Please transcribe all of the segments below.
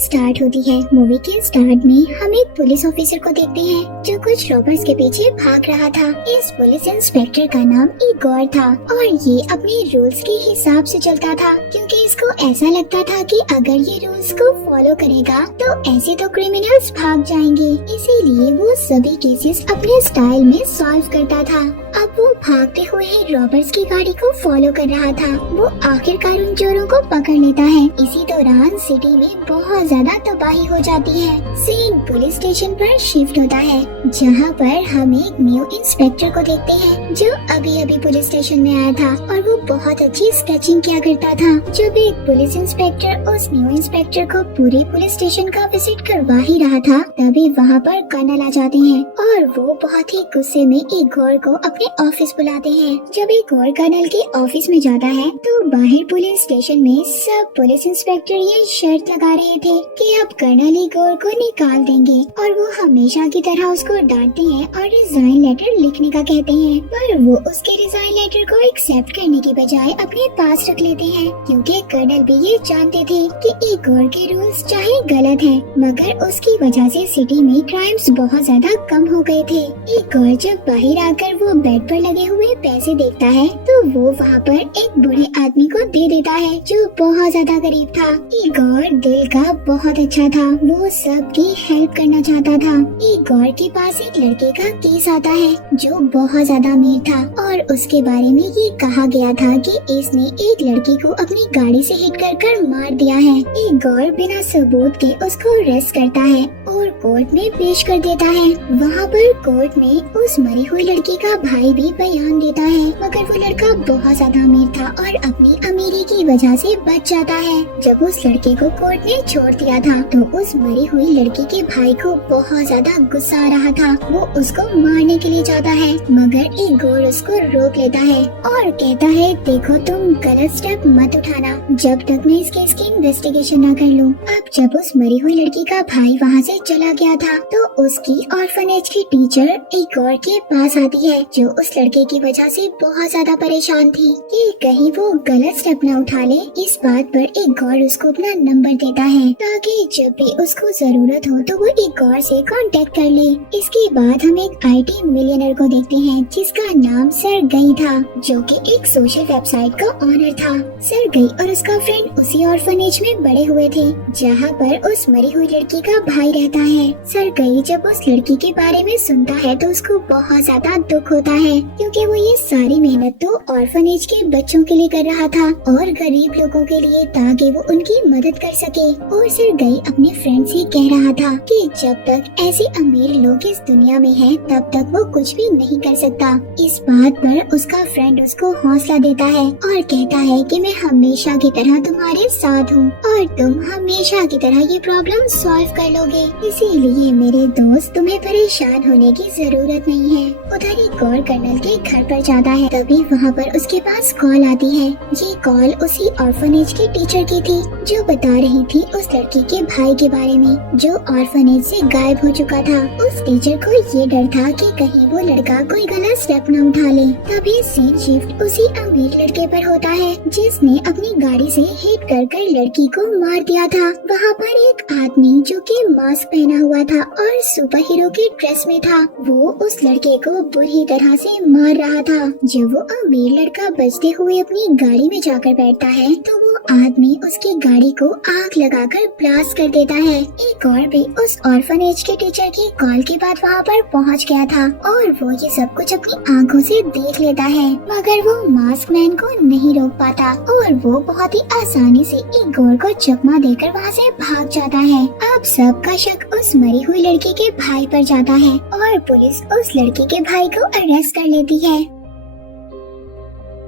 Start होती है। Movie के स्टार्ट में हम एक पुलिस ऑफिसर को देखते हैं जो कुछ रॉबर्स के पीछे भाग रहा था। इस पुलिस इंस्पेक्टर का नाम इगोर था और ये अपने रूल्स के हिसाब से चलता था, क्योंकि इसको ऐसा लगता था कि अगर ये रूल्स को फॉलो करेगा तो ऐसे तो क्रिमिनल्स भाग जाएंगे। इसीलिए वो सभी केसेस अपने स्टाइल में सॉल्व करता था। अब वो भागते हुए रॉबर्स की गाड़ी को फॉलो कर रहा था। वो आखिरकार उन चोरों को पकड़ लेता है। इसी दौरान सिटी में बहुत ज्यादा तबाही हो जाती है। सीन पुलिस स्टेशन पर शिफ्ट होता है, जहाँ पर हम एक न्यू इंस्पेक्टर को देखते हैं जो अभी अभी पुलिस स्टेशन में आया था और वो बहुत अच्छी स्केचिंग किया करता था। जब एक पुलिस इंस्पेक्टर उस न्यू इंस्पेक्टर को पूरे पुलिस स्टेशन का विजिट करवा ही रहा था, तभी वहाँ पर कर्नल आ जाते हैं और वो बहुत ही गुस्से में इगोर को अपने ऑफिस बुलाते हैं। जब इगोर कर्नल के ऑफिस में जाता है तो बाहर पुलिस स्टेशन में सब पुलिस इंस्पेक्टर ये शर्त लगा रहे थे कि अब कर्नल इगोर को निकाल देंगे और वो हमेशा की तरह उसको डांटते हैं और रिजाइन लेटर लिखने का कहते हैं, पर वो उसके रिजाइन लेटर को एक्सेप्ट करने की बजाय अपने पास रख लेते हैं, क्योंकि कर्नल भी ये जानते थे कि इगोर के रूल्स चाहे गलत हैं, मगर उसकी वजह से सिटी में क्राइम्स बहुत ज्यादा कम हो गए थे। इगोर जब बाहर आकर वो बेड पर लगे हुए पैसे देखता है तो वो वहाँ पर एक बूढ़े आदमी को दे देता है जो बहुत ज्यादा गरीब था। इगोर दिल का बहुत अच्छा था, वो सबकी हेल्प करना चाहता था। इगोर के पास एक लड़के का केस आता है जो बहुत ज्यादा अमीर था और उसके बारे में ये कहा गया था कि इसने एक लड़की को अपनी गाड़ी से हिट कर मार दिया है। इगोर बिना सबूत के उसको अरेस्ट करता है और कोर्ट में पेश कर देता है। वहाँ पर कोर्ट में उस मरी हुई लड़की का भाई भी बयान देता है, मगर वो लड़का बहुत ज्यादा अमीर था और अपनी अमीरी की वजह से बच जाता है। जब उस लड़के को कोर्ट ने छोड़ दिया था तो उस मरी हुई लड़की के भाई को बहुत ज्यादा गुस्सा आ रहा था। वो उसको मारने के लिए जाता है, मगर इगोर उसको रोक लेता है और कहता है, देखो तुम गलत स्टेप मत उठाना जब तक मैं इस केस की इन्वेस्टिगेशन न कर लूं। अब जब उस मरी हुई लड़की का भाई वहाँ से चला गया था तो उसकी ऑर्फनेज की टीचर इगोर के पास आती है, जो उस लड़के की वजह से बहुत ज्यादा परेशान थी कि कहीं वो गलत स्टेप न उठा ले। इस बात पर इगोर उसको अपना नंबर देता है ताकि जब भी उसको जरूरत हो तो वो इगोर से कांटेक्ट कर ले। इसके बाद हम एक IT मिलियनर को देखते हैं जिसका नाम सरगई था, जो कि एक सोशल वेबसाइट का ओनर था। सरगई और उसका फ्रेंड उसी ऑर्फनेज में बड़े हुए थे जहाँ पर उस मरी हुई लड़की का भाई रहता है। सरगई जब उस लड़की के बारे में सुनता है तो उसको बहुत ज्यादा दुख होता है, क्योंकि वो ये सारी मेहनत तो ऑर्फनेज के बच्चों के लिए कर रहा था और गरीब लोगों के लिए, ताकि वो उनकी मदद कर सके। और सरगई अपने फ्रेंड से कह रहा था कि जब तक ऐसे अमीर लोग इस दुनिया में हैं, तब तक वो कुछ भी नहीं कर सकता। इस बात पर उसका फ्रेंड उसको हौसला देता है और कहता है कि मैं हमेशा की तरह तुम्हारे साथ हूँ और तुम हमेशा की तरह ये प्रॉब्लम सॉल्व कर लोगे, इसीलिए मेरे दोस्त तुम्हें परेशान होने की जरूरत नहीं है। उधर ही गौर कर्नल के घर पर जाता है, तभी वहाँ पर उसके पास कॉल आती है। ये कॉल उसी ऑर्फनेज की टीचर की थी जो बता रही थी उस लड़की के भाई के बारे में जो ऑर्फनेज से गायब हो चुका था। उस टीचर को ये डर था कि कहीं वो लड़का कोई गलत स्टेप न उठा ले। तभी सीन शिफ्ट उसी अमीर लड़के पर होता है जिसने अपनी गाड़ी से हिट कर लड़की को मार दिया था। वहाँ पर एक आदमी जो कि मास्क पहना हुआ था और सुपर हीरो के ड्रेस में था, वो उस लड़के को बुरी तरह से मार रहा था। जब वो अमीर लड़का बचते हुए अपनी गाड़ी में जाकर बैठता है तो वो आदमी उसकी गाड़ी को आग लगाकर ब्लास्ट कर देता है। एक और भी उस ऑर्फनेज के टीचर की कॉल के बाद वहाँ पर पहुँच गया था और वो ये सब कुछ अपनी आंखों से देख लेता है, मगर वो मास्क मैन को नहीं रोक पाता और वो बहुत ही आसानी से इगोर को चकमा देकर वहाँ से भाग जाता है। अब सबका शक उस मरी हुई लड़की के भाई पर जाता है और पुलिस उस लड़की के भाई को अरेस्ट कर लेती है।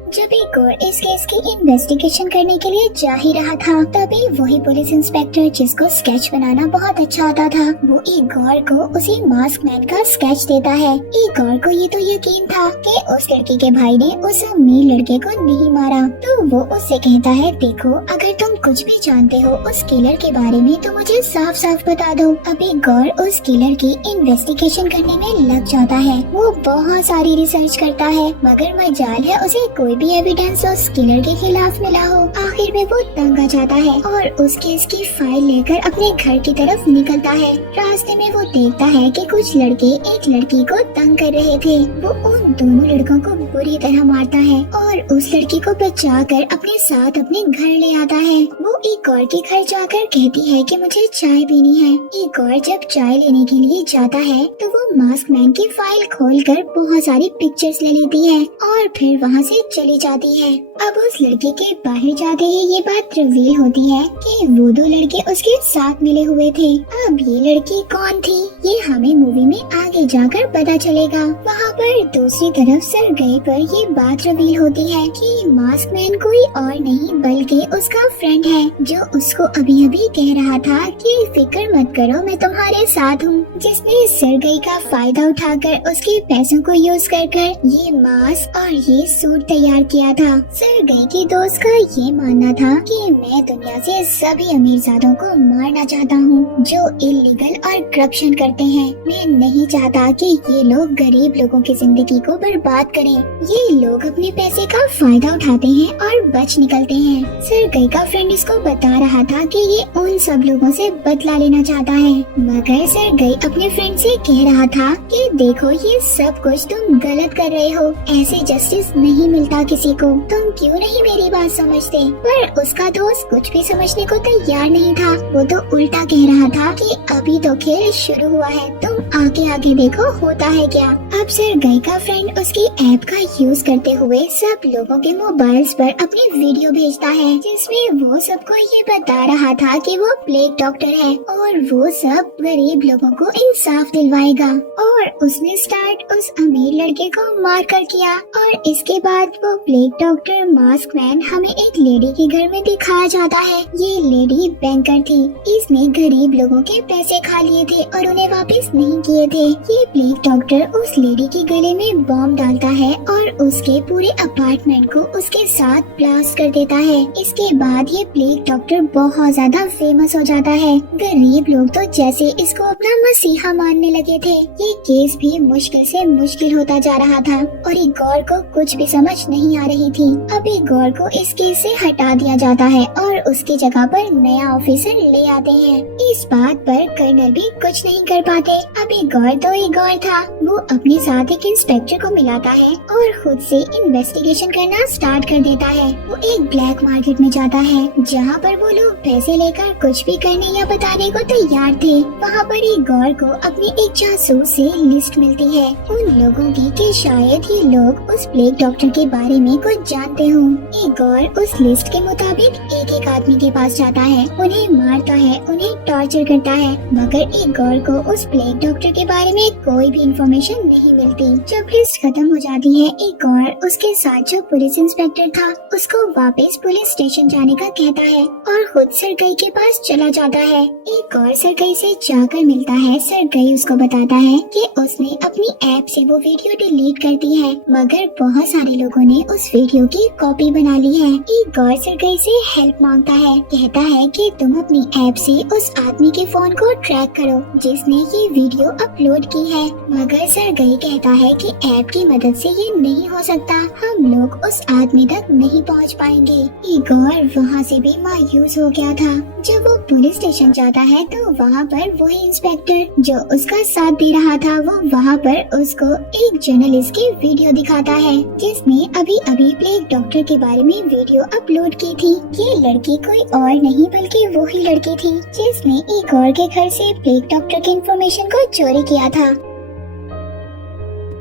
जब इगोर इस केस की इन्वेस्टिगेशन करने के लिए जा ही रहा था, तभी वही पुलिस इंस्पेक्टर जिसको स्केच बनाना बहुत अच्छा आता था, वो इगोर को उसी मास्क मैन का स्केच देता है। इगोर को ये तो यकीन था कि उस लड़की के भाई ने उस अमीर लड़के को नहीं मारा, तो वो उससे कहता है, देखो अगर तुम कुछ भी जानते हो उस किलर के बारे में तो मुझे साफ साफ बता दो। अब इगोर उस किलर की इन्वेस्टिगेशन करने में लग जाता है। वो बहुत सारी रिसर्च करता है, मगर मजाल है उसे कोई भी एविडेंस उस किलर के खिलाफ मिला हो। आखिर में वो तंग आ जाता है और उस केस की फाइल लेकर अपने घर की तरफ निकलता है। रास्ते में वो देखता है कि कुछ लड़के एक लड़की को तंग कर रहे थे। वो उन दोनों लड़कों को बुरी तरह मारता है और उस लड़की को बचाकर अपने साथ अपने घर ले आता है। वो एक और के घर जाकर कहती है कि मुझे चाय पीनी है। एक और जब चाय लेने के लिए जाता है तो वो मास्क मैन की फाइल खोलकर बहुत सारी पिक्चर्स ले लेती है और फिर वहाँ से चली जाती है। अब उस लड़के के बाहर जाते ही ये बात रिवील होती है कि वो दो लड़के उसके साथ मिले हुए थे। अब ये लड़की कौन थी ये हमें मूवी में आगे जाकर पता चलेगा। वहाँ पर दूसरी तरफ सरगई पर ये बात रिवील होती है कि मास्क मैन कोई और नहीं बल्कि उसका फ्रेंड है, जो उसको अभी अभी कह रहा था कि फिक्र मत करो मैं तुम्हारे साथ हूँ, जिसने सरगई का फायदा उठाकर उसके पैसों को यूज कर ये मास्क और ये सूट तैयार किया था। सरगई के दोस्त का ये मानना था कि मैं दुनिया से सभी अमीरजादों को मारना चाहता हूँ जो इलीगल और करप्शन करते हैं। मैं नहीं चाहता कि ये लोग गरीब लोगों की जिंदगी को बर्बाद करें। ये लोग अपने पैसे का फायदा उठाते हैं और बच निकलते हैं। सरगई का फ्रेंड इसको बता रहा था कि ये उन सब लोगों से बदला लेना चाहता है, मगर सरगई अपने फ्रेंड से कह रहा था कि देखो ये सब कुछ तुम गलत कर रहे हो, ऐसे जस्टिस नहीं मिलता किसी को, तुम क्यों नहीं मेरी बात समझते। पर उसका दोस्त कुछ भी समझने को तैयार नहीं था। वो तो उल्टा कह रहा था कि अभी तो खेल शुरू हुआ है, तुम आगे आगे देखो होता है क्या। अब सरगई का फ्रेंड उसकी ऐप का यूज करते हुए सब लोगों के मोबाइल्स पर अपनी वीडियो भेजता है, जिसमें वो सबको ये बता रहा था कि वो प्लेग डॉक्टर है और वो सब गरीब लोगों को इंसाफ दिलवाएगा। और उसने स्टार्ट उस अमीर लड़के को मार कर किया और इसके बाद वो प्लेग डॉक्टर मास्क मैन हमें एक लेडी के घर में दिखाया जाता है। ये लेडी बैंकर थी, इसने गरीब लोगों के पैसे खा लिए थे और उन्हें वापस नहीं किए थे। ये प्लेग डॉक्टर उस लेडी के गले में बॉम्ब डालता है और उसके पूरे अपार्टमेंट को उसके साथ ब्लास्ट कर देता है। इसके बाद ये प्लेग डॉक्टर बहुत ज्यादा फेमस हो जाता है। गरीब लोग तो जैसे इसको अपना मसीहा मानने लगे थे। ये केस भी मुश्किल से मुश्किल होता जा रहा था और इगोर को कुछ भी समझ नहीं आ रही थी। अब इगोर को इस केस से हटा दिया जाता है और उसकी जगह पर नया ऑफिसर ले आते हैं। इस बात पर कर्नल भी कुछ नहीं कर पाते। अब इगोर तो इगोर था, वो अपने साथ एक इंस्पेक्टर को मिलाता है और खुद से इन्वेस्टिगेशन करना स्टार्ट कर देता है। वो एक ब्लैक मार्केट में जाता है जहाँ पर वो लोग पैसे लेकर कुछ भी करने या बताने को तैयार थे। वहाँ पर इगोर को अपनी एक जासूस से लिस्ट मिलती है उन लोगों की कि शायद ये लोग उस प्लेग डॉक्टर के बारे में कुछ जानते हों। इगोर उस लिस्ट के मुताबिक एक एक आदमी के पास जाता है, उन्हें मारता है, उन्हें टॉर्चर करता है, मगर इगोर को उस प्लेग डॉक्टर के बारे में कोई भी इंफॉर्मेशन नहीं मिलती। जब लिस्ट खत्म हो जाती है, इगोर उसके साथ जो पुलिस इंस्पेक्टर था उसको वापस पुलिस स्टेशन जाने का कहता है और खुद सरगई के पास चला जाता है। इगोर सरगई से जाकर मिलता है। सरगई उसको बताता है कि उसने अपनी ऐप से वो वीडियो डिलीट कर दी है, मगर बहुत सारे लोगों ने उस वीडियो की कॉपी बना ली है। इगोर सरगई से हेल्प मांगता है, कहता है कि तुम अपनी ऐप से उस आदमी के फोन को ट्रैक करो जिसने ये वीडियो अपलोड की है, मगर सरगई कहता है कि ऐप की मदद से ये नहीं हो सकता, हम लोग उस आदमी तक नहीं पहुंच पाएंगे। इगोर वहाँ से भी मायूस हो गया था। जब वो पुलिस स्टेशन जाता है तो वहाँ पर वही इंस्पेक्टर जो उसका साथ दे रहा था वो वहाँ पर उसको एक जर्नलिस्ट की वीडियो दिखाता है जिसने अभी अभी प्लेग डॉक्टर के बारे में वीडियो अपलोड की थी। ये लड़की कोई और नहीं बल्कि वही लड़की थी जिसने इगोर के घर से प्लेग डॉक्टर की इंफॉर्मेशन को चोरी किया था।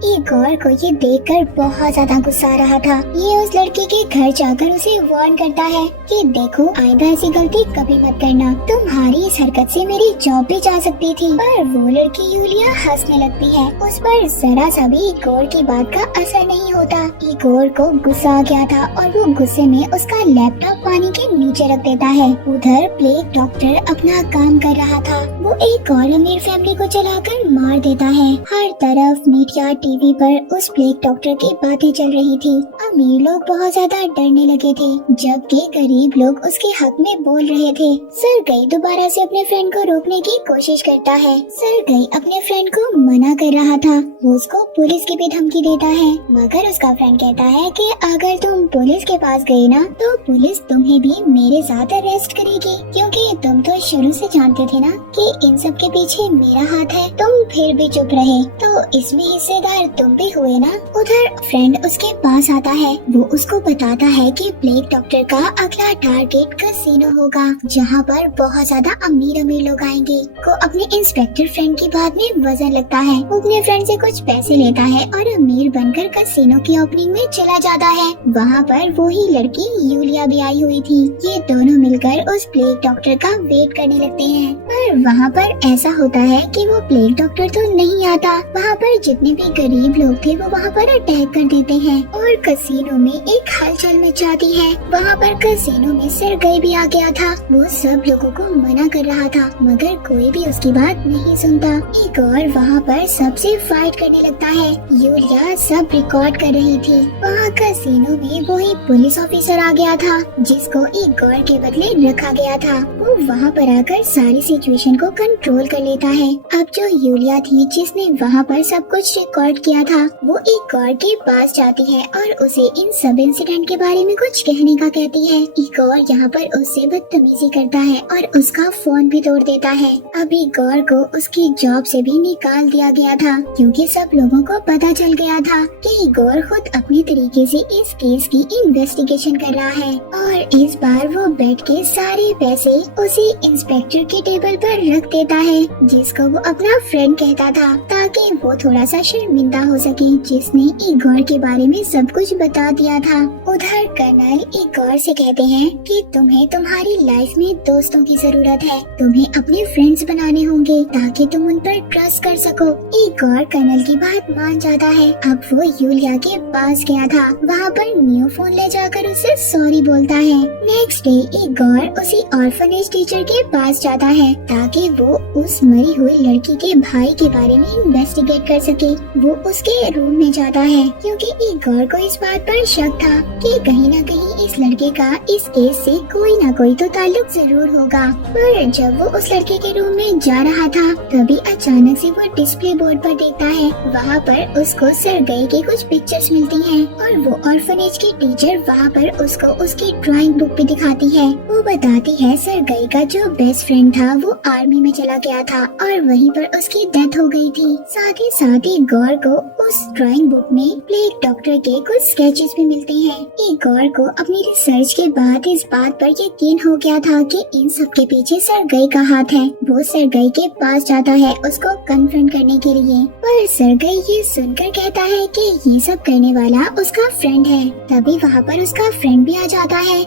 इगोर को ये देखकर बहुत ज्यादा गुस्सा आ रहा था। ये उस लड़की के घर जाकर उसे वार्न करता है कि देखो आइंदा ऐसी गलती कभी मत करना, तुम्हारी इस हरकत से मेरी जॉब भी जा सकती थी। पर वो लड़की यूलिया हंसने लगती है, उस पर जरा सा भी इगोर की बात का असर नहीं होता। इगोर को गुस्सा आ गया था और वो गुस्से में उसका लैपटॉप पानी के नीचे रख देता है। उधर प्लेग डॉक्टर अपना काम कर रहा था। वो एक और अमीर फैमिली को चलाकर मार देता है। हर तरफ मीडिया टीवी पर उस प्लेग डॉक्टर की बातें चल रही थी। अमीर लोग बहुत ज्यादा डरने लगे थे, जबकि गरीब लोग उसके हक में बोल रहे थे। सरगई दोबारा से अपने फ्रेंड को रोकने की कोशिश करता है। सरगई अपने फ्रेंड को मना कर रहा था, वो उसको पुलिस की भी धमकी देता है, मगर उसका फ्रेंड कहता है कि अगर तुम पुलिस के पास गई ना तो पुलिस तुम्हें भी मेरे साथ अरेस्ट करेगी, क्योंकि तुम तो शुरू से जानते थे ना कि इन सब के पीछे मेरा हाथ है। तुम फिर भी चुप रहे तो इसमें हिस्सेदार तुम भी हुए ना। उधर फ्रेंड उसके पास आता है, वो उसको बताता है कि प्लेग डॉक्टर का अगला टारगेट कैसीनो होगा, जहाँ पर बहुत ज्यादा अमीर अमीर लोग आएंगे। को अपने इंस्पेक्टर फ्रेंड की बात में वजन लगता है, वो अपने फ्रेंड से कुछ पैसे लेता है और अमीर बनकर कैसीनो की ओपनिंग में चला जाता है। वहाँ पर वो ही लड़की यूलिया भी आई हुई थी। ये दोनों मिलकर उस प्लेग डॉक्टर का वेट करने लगते हैं, पर वहाँ पर ऐसा होता है कि वो प्लेग डॉक्टर तो नहीं आता। वहाँ पर जितने भी गरीब लोग थे वो वहाँ पर अटैक कर देते हैं और कैसीनो में एक हलचल मच जाती है। वहाँ पर कैसीनो में सरगई भी आ गया था, वो सब लोगों को मना कर रहा था, मगर कोई भी उसकी बात नहीं सुनता। एक और वहाँ पर सबसे फाइट करने लगता है। यूलिया सब रिकॉर्ड कर रही थी। वहाँ कैसीनो में वही पुलिस ऑफिसर आ गया था, जिसको एक गौर के बदले रखा गया था। वो वहाँ पर आकर सारी सिचुएशन को कंट्रोल कर लेता है। अब जो यूलिया थी जिसने वहाँ पर सब कुछ रिकॉर्ड किया था, वो एक गौर के पास जाती है और उसे इन सब इंसिडेंट के बारे में कुछ कहने का कहती है। एक और यहाँ पर उससे बदतमीजी करता है और उसका फोन भी तोड़ देता है। अभी गौर को उसकी जॉब से भी निकाल दिया गया था, क्योंकि सब लोगों को पता चल गया था कि गौर खुद अपने तरीके से इस केस की इन्वेस्टिगेशन कर रहा है। और इस बार वो बेट के सारे पैसे उसी इंस्पेक्टर के टेबल पर रख देता है, जिसको वो अपना फ्रेंड कहता था, ताकि वो थोड़ा सा शर्मिंदा हो सके, जिसने इगोर के बारे में सब कुछ बता दिया था। उधर कर्नल इगोर से कहते हैं कि तुम्हें तुम्हारी लाइफ में दोस्तों की जरूरत है, तुम्हें अपने फ्रेंड्स बनाने होंगे ताकि तुम उन पर ट्रस्ट कर सको। इगोर कर्नल की बात मान जाता है। अब वो यूलिया के पास गया था, वहाँ पर न्यू फोन ले जाकर उसे सॉरी बोलता है। नेक्स्ट डे इगोर उसी ऑर्फनेज टीचर के पास जाता है, ताकि वो उस मरी हुई लड़की के भाई के बारे में इन्वेस्टिगेट कर सके। वो उसके रूम में जाता है, क्योंकि इगोर को इस बात पर शक था कि कहीं न कहीं इस लड़के का इस केस से कोई न कोई तो ताल्लुक जरूर होगा। पर जब वो उस लड़के के रूम में जा रहा था, तभी अचानक से वो डिस्प्ले बोर्ड पर देखता है, वहाँ पर उसको सरगई की कुछ पिक्चर्स मिलती हैं और वो ऑर्फनेज की टीचर वहाँ पर उसको उसकी ड्राइंग बुक भी दिखाती है। वो बताती है सरगई का जो बेस्ट फ्रेंड था वो आर्मी में चला गया था और वहीं पर उसकी डेथ हो गई थी। साथ ही गौर को उस ड्राइंग बुक में प्लेग डॉक्टर के कुछ स्केचेस भी मिलते हैं। गौर को अपनी रिसर्च के बाद इस बात पर यकीन हो गया था कि इन सब के पीछे सरगई का हाथ है। वो सरगई के पास जाता है उसको कन्फ्रंट करने के लिए, पर सरगई ये सुनकर कहता है कि ये सब करने वाला उसका फ्रेंड है। तभी वहाँ पर उसका फ्रेंड भी आ जाता है,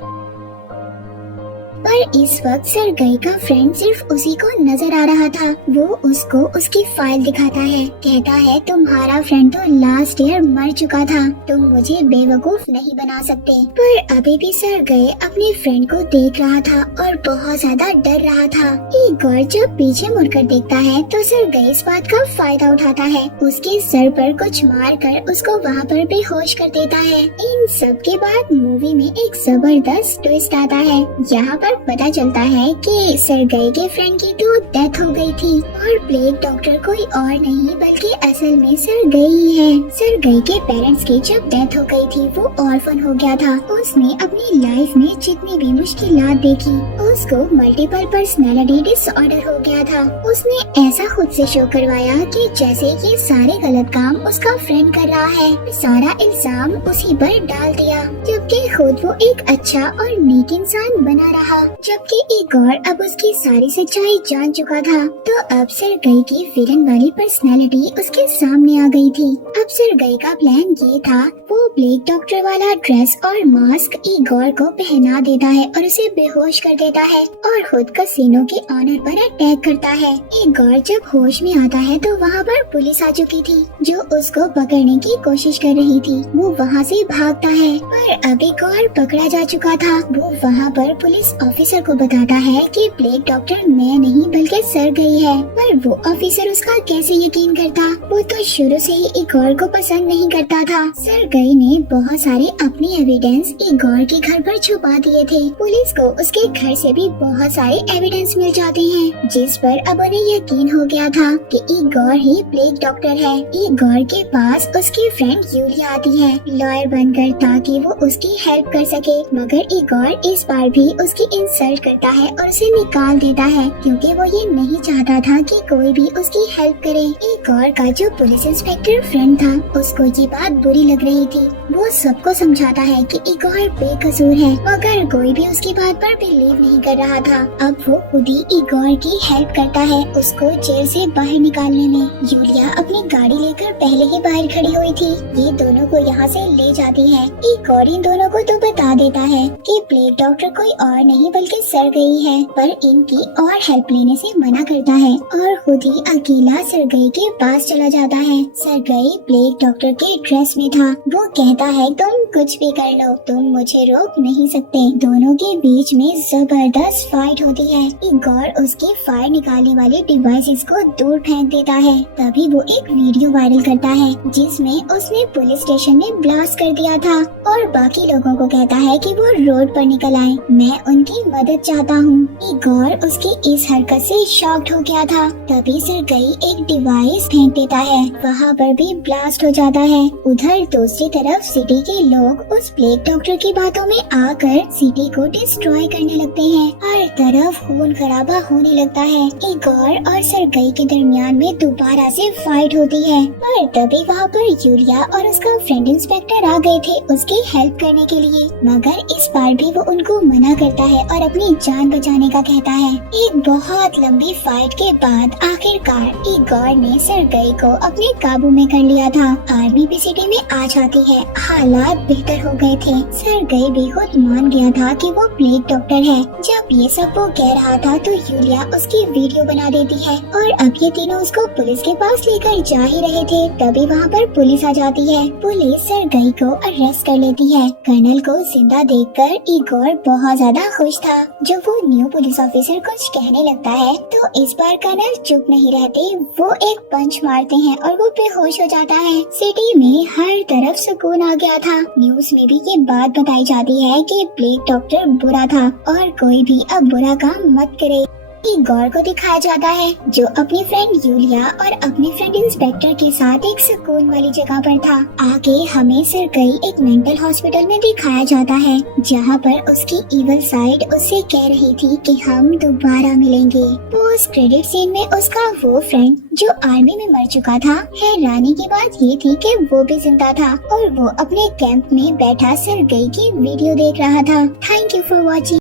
पर इस वक्त सरगई का फ्रेंड सिर्फ उसी को नजर आ रहा था। वो उसको उसकी फाइल दिखाता है, कहता है तुम्हारा फ्रेंड तो लास्ट ईयर मर चुका था, तुम मुझे बेवकूफ नहीं बना सकते। पर अभी भी सरगई अपने फ्रेंड को देख रहा था और बहुत ज्यादा डर रहा था। इगोर जब पीछे मुड़कर देखता है तो सरगई इस बात का फायदा उठाता है, उसके सर पर कुछ मार कर उसको वहाँ पर बेहोश कर देता है। इन सब के बाद मूवी में एक जबरदस्त ट्विस्ट आता है। यहाँ पर पता चलता है कि सरगई के फ्रेंड की तो डेथ हो गई थी और प्लेग डॉक्टर कोई और नहीं बल्कि असल में सरगई ही है। सरगई के पेरेंट्स की जब डेथ हो गई थी वो ऑर्फन हो गया था। उसने अपनी लाइफ में जितनी भी मुश्किलात देखी, उसको मल्टीपल पर्सनैलिटी डिसऑर्डर हो गया था। उसने ऐसा खुद से शो करवाया कि जैसे ये सारे गलत काम उसका फ्रेंड कर रहा है, सारा इल्जाम उसी पर डाल दिया, जबकि खुद वो एक अच्छा और नेक इंसान बना रहा। जबकि इगोर अब उसकी सारी सच्चाई जान चुका था, तो अब सरगई की विलन वाली पर्सनैलिटी उसके सामने आ गई थी। अब सरगई का प्लान ये था, वो प्लेग डॉक्टर वाला ड्रेस और मास्क इगोर को पहना देता है और उसे बेहोश कर देता है और खुद कैसीनो के ऑनर पर अटैक करता है। इगोर जब होश में आता है तो वहाँ पर पुलिस आ चुकी थी। जो उसको पकड़ने की कोशिश कर रही थी। वो वहाँ से भागता है पर अब एक और पकड़ा जा चुका था। वो वहाँ पर पुलिस ऑफिसर को बताता है कि प्लेग डॉक्टर मैं नहीं बल्कि सरगई है, पर वो ऑफिसर उसका कैसे यकीन करता। वो तो शुरू से ही इगोर को पसंद नहीं करता था। सरगई ने बहुत सारे अपने एविडेंस इगोर के घर पर छुपा दिए थे। पुलिस को उसके घर से भी बहुत सारे एविडेंस मिल जाते हैं, जिस पर अब उन्हें यकीन हो गया था कि इगोर ही प्लेग डॉक्टर है। इगोर के पास उसकी फ्रेंड यूलिया आती है लॉयर बनकर ताकि वो उसकी हेल्प कर सके, मगर इगोर इस बार भी उसकी इंसल्ट करता है और उसे निकाल देता है क्योंकि वो ये नहीं चाहता था कि कोई भी उसकी हेल्प करे। इगोर का जो पुलिस इंस्पेक्टर फ्रेंड था उसको ये बात बुरी लग रही थी। वो सबको समझाता है कि इगोर बेकसूर है, मगर कोई भी उसकी बात पर बिलीव नहीं कर रहा था। अब वो खुद ही इगोर की हेल्प करता है उसको जेल से बाहर निकालने में। यूलिया अपनी गाड़ी लेकर पहले ही बाहर खड़ी हुई थी। ये दोनों को यहाँ से ले जाती है। इगोर इन दोनों को तो बता देता है कि प्लेग डॉक्टर कोई और नहीं बल्कि सरगई है, पर इनकी और हेल्प लेने से मना करता है और खुद ही अकेला सरगई के पास चला जाता है। सरगई प्लेग डॉक्टर के ड्रेस में था। वो कहता है तुम कुछ भी कर लो, तुम मुझे रोक नहीं सकते। दोनों के बीच में जबरदस्त फाइट होती है। इगोर उसकी फायर निकालने वाले डिवाइसेस को दूर फेंक देता है। तभी वो एक वीडियो वायरल करता है जिसमें उसने पुलिस स्टेशन में ब्लास्ट कर दिया था और बाकी लोगों को कहता है कि वो रोड पर निकल आए, मैं उनकी मदद चाहता हूँ। इगोर उसकी इस हरकत से शॉक्ड हो गया था। तभी सरगई एक डिवाइस फेंक देता है, वहाँ पर भी ब्लास्ट हो जाता है। उधर दूसरी तरफ सिटी के लोग उस प्लेग डॉक्टर की बातों में आकर सिटी को डिस्ट्रॉय करने लगते हैं। हर तरफ खून खराबा होने लगता है। इगोर और सरगई के दरमियान में दोबारा से फाइट होती है, पर तभी वहाँ पर यूलिया और उसका फ्रेंड इंस्पेक्टर आ गए थे उसकी हेल्प करने के लिए, मगर इस बार भी वो उनको मना करता है और अपनी जान बचाने का कहता है। एक बहुत लंबी फाइट के बाद आखिरकार इगोर ने सरगई को अपने काबू में कर लिया था। आर्मी भी सिटी में आ जाती है। हालात बेहतर हो गए थे। सरगई भी खुद मान गया था कि वो प्लेग डॉक्टर है। जब ये सब वो कह रहा था तो यूलिया उसकी वीडियो बना देती है और अब ये तीनों उसको पुलिस के पास लेकर जा ही रहे थे। तभी वहाँ पर पुलिस आ जाती है। पुलिस सरगई को अरेस्ट कर लेती है। कर्नल को जिंदा देखकर इगोर बहुत ज्यादा खुश था। जब वो न्यू पुलिस ऑफिसर कुछ कहने लगता है तो इस बार कर्नल चुप नहीं रहते, वो एक पंच मारते हैं और वो बेहोश हो जाता है। सिटी में हर तरफ सुकून आ गया था। न्यूज में भी ये बात बताई जाती है कि प्लेग डॉक्टर बुरा था और कोई भी अब बुरा काम मत करे। इगोर को दिखाया जाता है जो अपनी फ्रेंड यूलिया और अपने फ्रेंड इंस्पेक्टर के साथ एक सुकून वाली जगह पर था। आगे हमें सरगई एक मेंटल हॉस्पिटल में दिखाया जाता है जहाँ पर उसकी इवल साइड उससे कह रही थी कि हम दोबारा मिलेंगे। पोस्ट क्रेडिट सीन में उसका वो फ्रेंड जो आर्मी में मर चुका था, हैरानी की बात ये थी कि वो भी जिंदा था और वो अपने कैंप में बैठा सरगई की वीडियो देख रहा था। Thank you for watching.